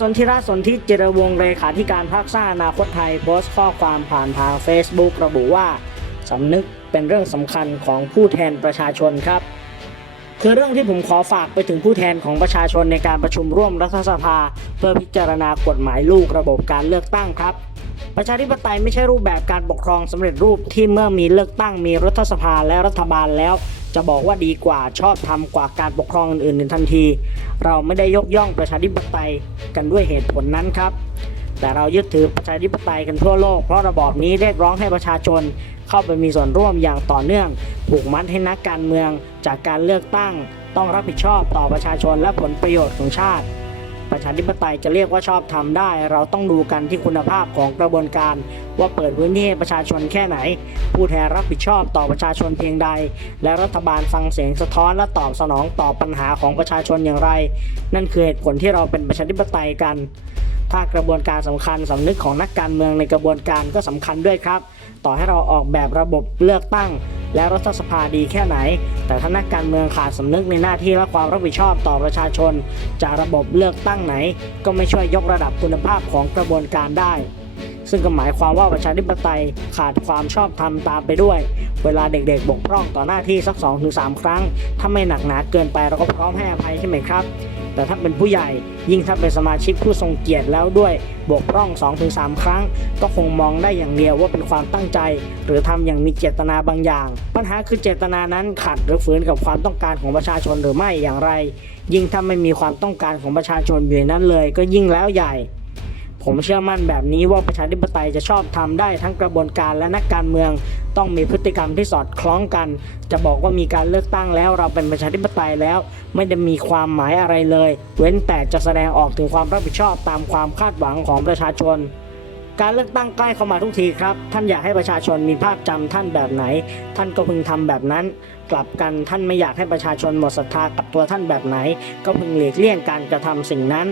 สนธิราชสนธิจิรวงเลขาธิการพรรคสร้างอนาคตไทยโพสต์ข้อความผ่านทาง Facebook ระบุว่าสำนึกเป็นเรื่องสำคัญของผู้แทนประชาชนครับ คือเรื่องที่ผมขอฝากไปถึงผู้แทนของประชาชนในการประชุมร่วมรัฐสภา เพื่อพิจารณากฎหมายลูกระบบการเลือกตั้งครับ ประชาธิปไตยไม่ใช่รูปแบบการปกครองสำเร็จรูปที่เมื่อมีเลือกตั้งมีรัฐสภาและรัฐบาลแล้วจะบอกว่าดีกว่าชอบทำกว่าการปกครองอื่นๆในทันที เราไม่ได้ยกย่องประชาธิปไตยกันด้วยเหตุผลนั้นครับ แต่เรายึดถือประชาธิปไตยกันทั่วโลกเพราะระบอบนี้เรียกร้องให้ประชาชน เข้าไปมีส่วนร่วมอย่างต่อเนื่อง ผูกมัดให้นักการเมืองจากการเลือกตั้ง ต้องรับผิดชอบต่อประชาชนและผลประโยชน์ของชาติ ประชาธิปไตยจะเรียกว่าชอบทำได้ เราต้องดูกันที่คุณภาพของกระบวนการ ว่าเปิดพื้นที่ให้ประชาชนแค่ไหน ผู้แทนรับผิดชอบต่อประชาชนเพียงใด และรัฐบาลฟังเสียงสะท้อนและตอบสนองต่อปัญหาของประชาชนอย่างไร นั่นคือเหตุผลที่เราเป็นประชาธิปไตยกัน ถ้ากระบวนการสำคัญสำนึกของนักการเมืองในกระบวนการก็สำคัญด้วยครับ ต่อให้เราออกแบบระบบเลือกตั้ง และรัฐสภาดีแค่ไหน แต่ถ้านักการเมืองขาดสำนึกในหน้าที่และความรับผิดชอบต่อประชาชน จากระบบเลือกตั้งไหน ก็ไม่ช่วยยกระดับคุณภาพของกระบวนการได้ ซึ่งก็หมายความว่าประชาธิปไตยขาดความชอบธรรมตามไปด้วย เวลาเด็กๆ บกพร่องต่อหน้าที่สัก 2-3 ครั้ง ถ้าไม่หนักหนาเกินไปเราก็พร้อมให้อภัยใช่ไหมครับ แต่ถ้าเป็นผู้ใหญ่ยิ่งถ้าเป็นสมาชิกผู้ทรงเกียรติแล้วด้วยบกพร่อง 2-3 ครั้ง ก็คงมองได้อย่างเดียวว่าเป็นความตั้งใจ หรือทำอย่างมีเจตนาบางอย่าง ปัญหาคือเจตนานั้นขัดหรือฝืนกับความต้องการของประชาชนหรือไม่อย่างไร ยิ่งถ้าไม่มีความต้องการของประชาชนอยู่นั้นเลย ก็ยิ่งแล้วใหญ่ ผมเชื่อมั่นแบบนี้ว่าประชาธิปไตยจะชอบทำได้ทั้งกระบวนการและนักการเมือง ต้องมีพฤติกรรมที่สอดคล้องกัน จะบอกว่ามีการเลือกตั้งแล้วเราเป็นประชาธิปไตยแล้ว ไม่ได้มีความหมายอะไรเลย เว้นแต่จะแสดงออกถึงความรับผิดชอบตามความคาดหวังของประชาชนการเลือกตั้งใกล้เข้ามาทุกทีครับ ท่านอยากให้ประชาชนมีภาพจำท่านแบบไหน ท่านก็พึงทำแบบนั้น กลับกันท่านไม่อยากให้ประชาชนหมดศรัทธากับตัวท่านแบบไหน ก็พึงหลีกเลี่ยงการกระทำสิ่งนั้น